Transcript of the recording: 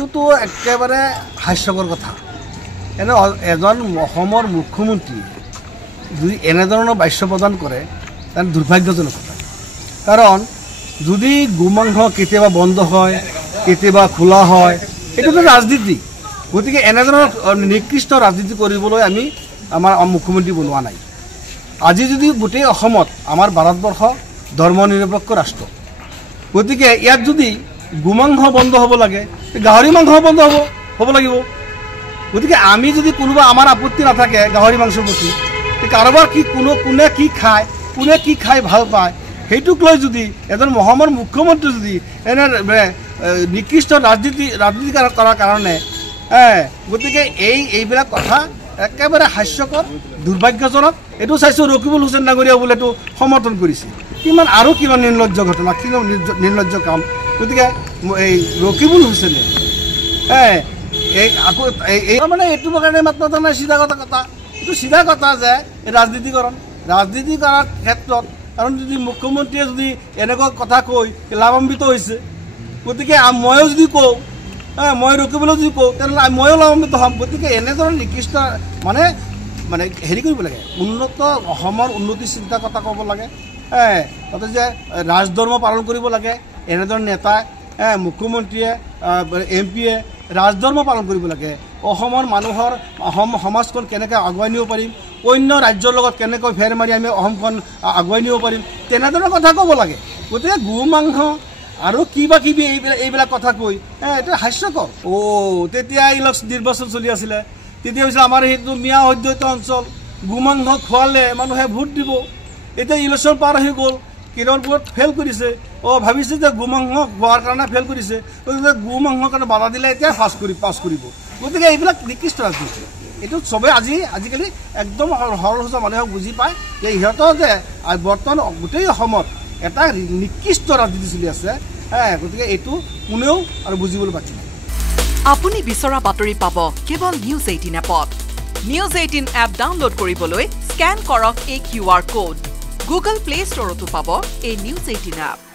এইটোতো একেবাৰে হাস্যকৰ কথা এনে এজন অসমৰ মুখ্যমন্ত্ৰী যদি এনেধৰণৰ বাক্য প্ৰদান কৰে তাৰ দুৰ্ভাগ্যজনক কথা কাৰণ যদি গোমাংস কেতিয়াবা বন্ধ হয় কেতিয়াবা খোলা হয় এইটোতো ৰাজনীতি গতিকে এনেধৰণৰ নিকৃষ্ট ৰাজনীতি কৰিবলৈ আমি আমাৰ মুখ্যমন্ত্ৰী বনোৱা নাই আজি যদি গোটেই অসমত আমাৰ ভাৰতবৰ্ষ ধৰ্ম নিৰপেক্ষ ৰাষ্ট্ৰ গতিকে ইয়াত যদি গোমাংস বন্ধ হ'ব লাগে গাহৰি মাংস বন্ধ হ'ব লাগিব গতিকে আমি যদি কোনোবা আমাৰ আপত্তি নাথাকে গাহৰি মাংসৰ প্ৰতি কাৰোবাৰ কি কোনে কি খাই ভাল পায় সেইটোক লৈ যদি এজন অসমৰ মুখ্যমন্ত্ৰী যদি এনে নিকৃষ্ট ৰাজনীতি কৰাৰ কাৰণে গতিকে এইবিলাক কথা একেবাৰে হাস্যকৰ দুৰ্ভাগ্যজনক এইটো চাইছোঁ ৰকিবুল হুছেইন ডাঙৰীয়া বোলে এইটো সমৰ্থন কৰিছে কিমান নিৰ্লজ্জ ঘটনা কিমান নিৰ্লজ্জ কাম গতিকে এই ৰকিবুল হুছেইনে মানে এইটো কাৰণে মাত্ৰ নাই চিধা কথা এইটো চিধা কথা যে ৰাজনীতি কৰাৰ ক্ষেত্ৰত কাৰণ যদি মুখ্যমন্ত্ৰীয়ে যদি এনেকুৱা কথা কৈ লাভান্বিত হৈছে গতিকে ময়ো যদি কওঁ মই ৰকিবলৈ যদি কওঁ তেনেহ'লে ময়ো লাভান্বিত হ'ম গতিকে এনেধৰণৰ নিকৃষ্ট মানে হেৰি কৰিব লাগে উন্নত অসমৰ উন্নতি চিন্তা কথা ক'ব লাগে তাতে যে ৰাজধৰ্ম পালন কৰিব লাগে এনেধৰণৰ নেতাই মুখ্যমন্ত্ৰীয়ে MP-য়ে ৰাজধৰ্ম পালন কৰিব লাগে অসমৰ মানুহৰ সমাজখন কেনেকৈ আগুৱাই নিব পাৰিম অন্য ৰাজ্যৰ লগত কেনেকৈ ফেৰ মাৰি আমি অসমখন আগুৱাই নিব পাৰিম তেনেধৰণৰ কথা ক'ব লাগে গতিকে গোমাংস আৰু কিবা কিবি এইবিলাক কথা কৈ এইটো হাস্যকৰ তেতিয়া নিৰ্বাচন চলি আছিলে তেতিয়া হৈছে আমাৰ সেইটো মিয়া অধ্যুষিত অঞ্চল গোমাংস খোৱালে মানুহে ভোট দিব এতিয়া ইলেকশ্যন পাৰ হৈ গ'ল কেইটামান ফেল কৰিছে ভাবিছে যে গোমাংস খোৱাৰ কাৰণে ফেল কৰিছে গতিকে গোমাংসৰ কাৰণে বাধা দিলে এতিয়া পাছ কৰিব গতিকে এইবিলাক নিকৃষ্ট ৰাজনীতি এইটো চবেই আজিকালি একদম সৰল সোজা মানুহে বুজি পায় যে ইহঁতৰ যে বৰ্তমান গোটেই অসমত এটা নিকৃষ্ট ৰাজনীতি চলি আছে গতিকে এইটো কোনেও আৰু বুজিবলৈ বাকী নাই আপুনি বিচৰা বাতৰি পাব কেৱল নিউজ 18 এপত নিউজ 18 এপ ডাউনলোড কৰিবলৈ স্কেন কৰক এই QR কোড গুগল প্লে ষ্টৰতো পাব এই নিউজ 18 এপ